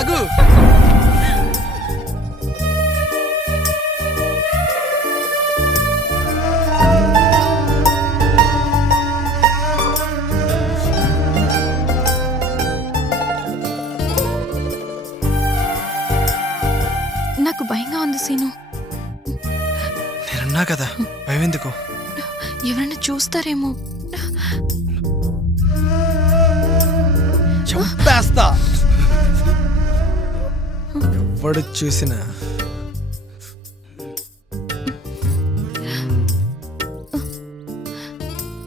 ఆగు. నాకు భయంగా ఉంది సీను. నేనున్నా కదా, భయం ఎందుకు? ఎవరైనా చూస్తారేమో. చంపేస్తా. ఎవడు చూసినా.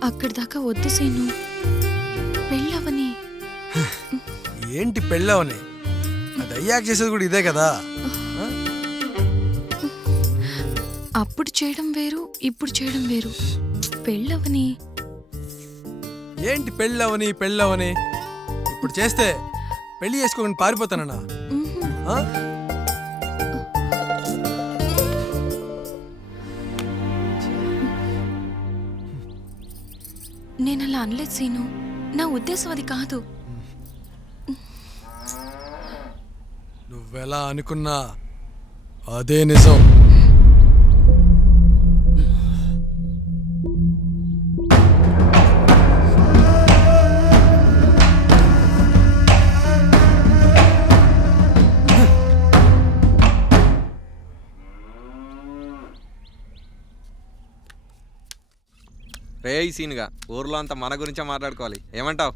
అక్కడి దాకా వద్దు సీను, పెళ్ళవని. ఏంటి పెళ్ళవని? అది అయ్యాక చేసేది కూడా ఇదే కదా. అప్పుడు చేయడం వేరు, ఇప్పుడు చేయడం వేరు. పెళ్ళవని. ఏంటి పెళ్ళవని పెళ్ళవని? ఇప్పుడు చేస్తే పెళ్లి చేసుకోకుండా పారిపోతానన్నా? ఆ? నేను అలా అనలేదు సీను, నా ఉద్దేశం అది కాదు. నువ్వెలా అనుకున్నా అదే నిజం. రే సీన్గా ఊర్లో అంతా మన గురించే మాట్లాడుకోవాలి, ఏమంటావు?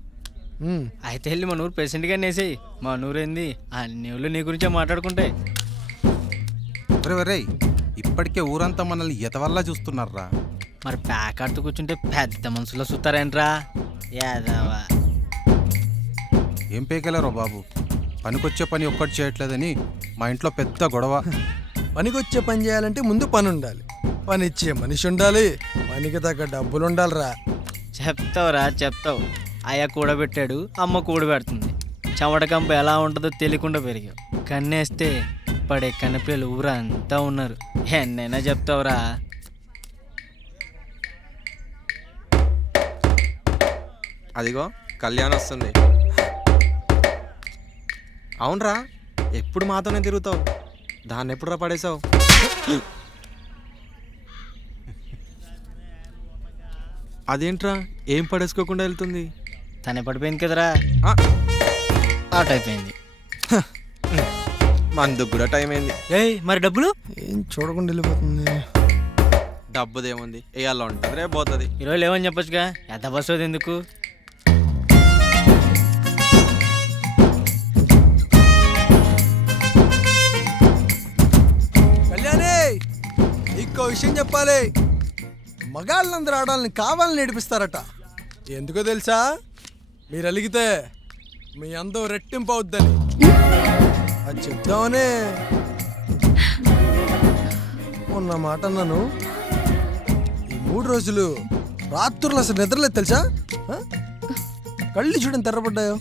అయితే వెళ్ళి మన ఊరు ప్రెసిడెంట్గా నేసేయి. మా ఊరు ఏంది, అన్ని ఊళ్ళు నీ గురించే మాట్లాడుకుంటే. రే ఇప్పటికే ఊరంతా మనల్ని ఎతవల్లా చూస్తున్నారా. మరి ప్యాక్ ఆడుతూ కూర్చుంటే పెద్ద మనుషులో చూస్తారేంట్రా యాదవా. ఏం పేకెళ్ళారో బాబు, పనికొచ్చే పని ఒక్కటి చేయట్లేదని మా ఇంట్లో పెద్ద గొడవ. పనికొచ్చే పని చేయాలంటే ముందు పని ఉండాలి, పని ఇచ్చే మనిషి ఉండాలి, పనికి తగ్గ డబ్బులు ఉండాలిరా. చెప్తావురా చెప్తావు. అయ్య కూడబెట్టాడు, అమ్మ కూడబెడుతుంది. చెమటకంప ఎలా ఉంటుందో తెలియకుండా పెరిగావు. కన్నేస్తే పడే కన్నపిల్లలు ఊరంతా ఉన్నారు. ఎన్నైనా చెప్తావురా. అదిగో కళ్యాణ్ వస్తుంది. అవునరా, ఎప్పుడు మాతోనే తిరుగుతావు, దాన్ని ఎప్పుడురా పడేసావు? అదేంట్రా ఏం పడేసుకోకుండా వెళ్తుంది? తనే పడిపోయింది కదరా, ఆట అయిపోయింది. మందుకు కూడా టైం అయింది. ఏయ్ మరి డబ్బులు? ఏం చూడకుండా వెళ్ళిపోతుంది. డబ్బుదేముంది, వేయాలో ఉంటుంది, రేపు పోతుంది. ఈరోజు లేవని చెప్పొచ్చుగా, ఎంత బస్సు ఎందుకు? కళ్యాణి, ఇంకో విషయం చెప్పాలి. మగాళ్ళందరూ ఆడాలని కావాలని నేర్పిస్తారట. ఎందుకో తెలుసా? మీరు అలిగితే మీ అందం రెట్టింపు అవుద్దని. అది చెప్దామనే ఉన్న మాట అన్నాను. ఈ 3 రోజులు రాత్రులు అసలు నిద్రలేదు తెలుసా? కళ్ళు చూడని తెర్రపడ్డాయో.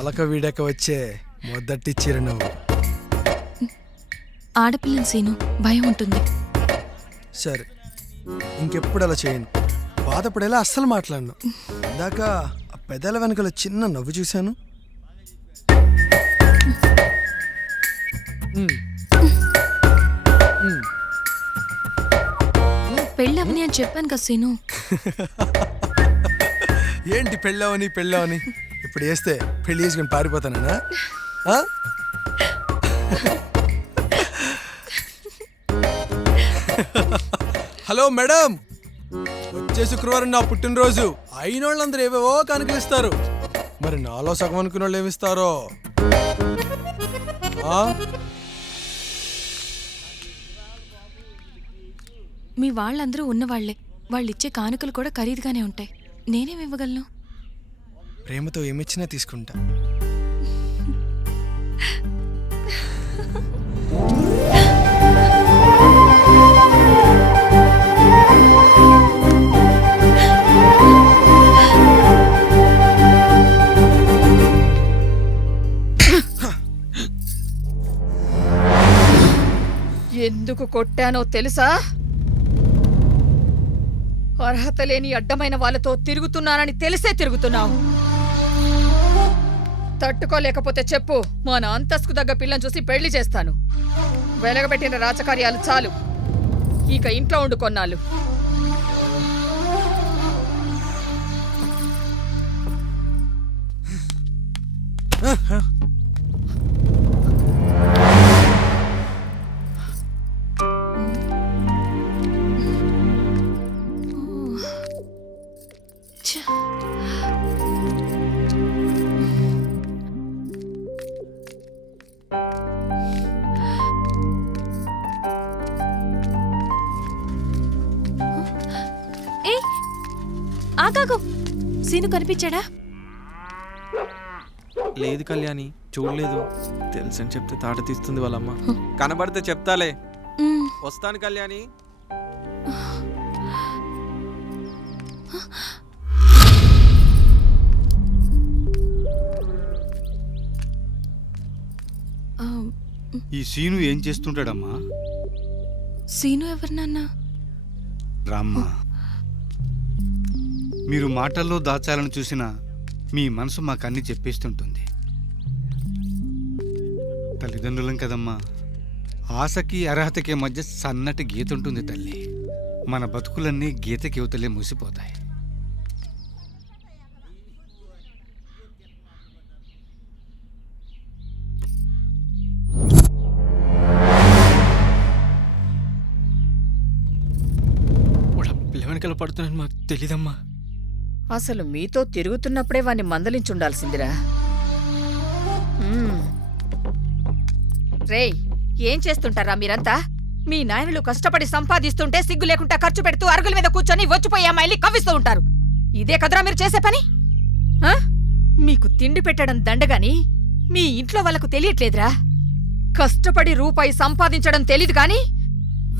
అలక వీడక వచ్చే మొదటి చిరునవ్వు. ఆడపిల్లని సీను, భయం ఉంటుంది. సరే, ఇంకెప్పుడు అలా చేయను. బాధపడేలా అస్సలు మాట్లాడను. ఇందాక ఆ పెదాల వెనకలో చిన్న నవ్వు చూశాను. పెళ్ళవని అని చెప్పాను కదా సీను. ఏంటి పెళ్ళవని పెళ్ళవని? ఇప్పుడు వేస్తే పెళ్లి చేసుకుని పారిపోతానా? హలో మేడం, వచ్చే శుక్రవారం నా పుట్టినరోజు. అయినోళ్ళందరూ ఏవేవో కానుకలిస్తారు. మరి నాలో సగం అనుకున్న వాళ్ళు ఏమిస్తారో? మీ వాళ్ళందరూ ఉన్నవాళ్లే. వాళ్ళిచ్చే కానుకలు కూడా ఖరీదుగానే ఉంటాయి. నేనేం ఇవ్వగలను? ప్రేమతో ఏమిచ్చినా తీసుకుంటా. ఎందుకు కొట్టానో తెలుసా? అర్హత లేని అడ్డమైన వాళ్ళతో తిరుగుతున్నానని తెలిసే తిరుగుతున్నావు. తట్టుకోలేకపోతే చెప్పు, మన అంతస్తుకు తగ్గ పిల్లని చూసి పెళ్లి చేస్తాను. వెలగబెట్టిన రాజకార్యాలు చాలు, ఇక ఇంట్లో ఉండు కొన్నాళ్ళు. ఛ! ఏయ్, ఆగాగు. సీను కనిపించాడా? లేదు కళ్యాణి, చూడలేదు. తెలుసని చెప్తే తాట తీస్తుంది వాళ్ళమ్మ. కనబడితే చెప్తాలే. మ్, వస్తాను కళ్యాణి. ఆ, ఈ సీను ఏం చేస్తుంటాడమ్మా? సీను ఎవరు నాన్న? రామ్మా, మీరు మాటల్లో దాచాలని చూసిన మీ మనసు మాకన్నీ చెప్పేస్తుంటుంది. తల్లిదండ్రులం కదమ్మా, ఆశకి అర్హతకి మధ్య సన్నటి గీత ఉంటుంది తల్లి. మన బతుకులన్నీ గీతకి యువతలే మూసిపోతాయి. పిల్ల వెనకాల పడుతున్నాను మాకు తెలీదమ్మా. అసలు మీతో తిరుగుతున్నప్పుడే వాణ్ణి మందలించుండాల్సిందిరా. రేయ్, ఏం చేస్తుంటారా మీరంతా? మీ నాయనలు కష్టపడి సంపాదిస్తుంటే సిగ్గు లేకుండా ఖర్చు పెడుతూ అరుగుల మీద కూర్చొని వచ్చిపోయే అమ్మాయిల్ని కవ్విస్తూ ఉంటారు. ఇదే కదరా మీరు చేసే పని? ఆ? మీకు తిండి పెట్టడం దండగాని మీ ఇంట్లో వాళ్ళకు తెలియట్లేదురా. కష్టపడి రూపాయి సంపాదించడం తెలీదు గాని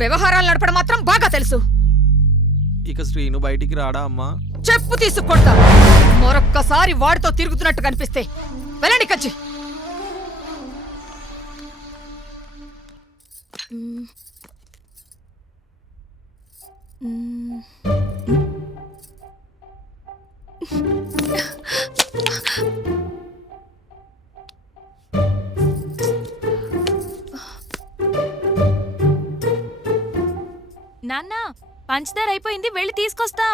వ్యవహారాలు నడపడం మాత్రం బాగా తెలుసు. ఇక శ్రీను బయటికి రాడా అమ్మా? చెప్పు తీసుకొడతా. మరొక్కసారి వాడితో తిరుగుతున్నట్టు కనిపిస్తే వెళ్ళండి కచ్చి. మ్, మ్. నాన్న, పంచదార అయిపోయింది, వెళ్ళి తీసుకొస్తా.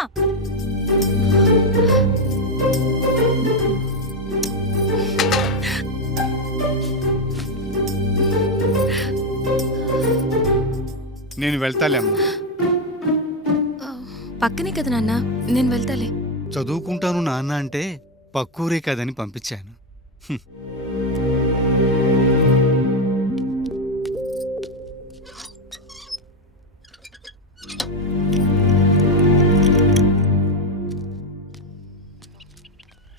నేను వెళ్తాలే అమ్మా. పక్కనే కదా నాన్న, నేను వెళ్తాలే. చదువుకుంటాను నాన్న అంటే పక్కూరే కదని పంపించాను.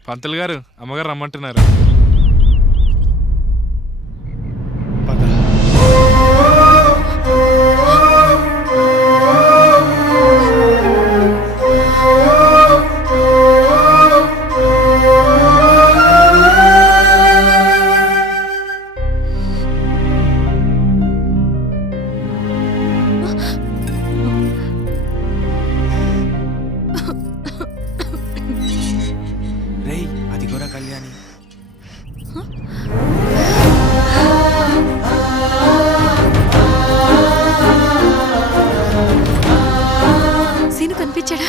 పంతులు గారు, అమ్మగారు రమ్మంటున్నారు. పద. రేయ్, అదిగోరా కళ్యాణి. సీను కనిపించాడా?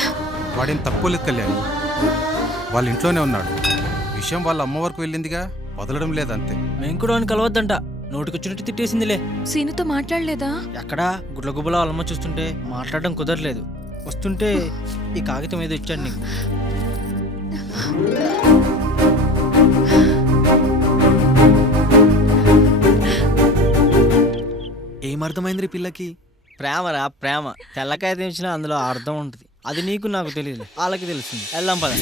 వాడేం తక్కువ లేదు కళ్యాణి, వాళ్ళ ఇంట్లోనే ఉన్నాడు. విషయం వాళ్ళ అమ్మ వరకు వెళ్ళిందిగా, వదలడం లేదంతే. మేము కూడా వాడిని కలవద్దంట, నోటికొచ్చినట్టు తిట్టేసిందిలే. సీనుతో మాట్లాడలేదా? ఎక్కడా గుడ్ల గుబ్బలా అలమ్మ చూస్తుంటే మాట్లాడడం కుదరలేదు. వస్తుంటే ఈ కాగితం ఏదో ఇచ్చాడు నీకు. ఏమర్థమైంది పిల్లకి? ప్రేమరా ప్రేమ. తెల్ల కాగితం ఇచ్చినా అందులో అర్థం ఉంటుంది. అది నీకు నాకు తెలియదు, వాళ్ళకి తెలుస్తుంది. వెళ్దాం పద.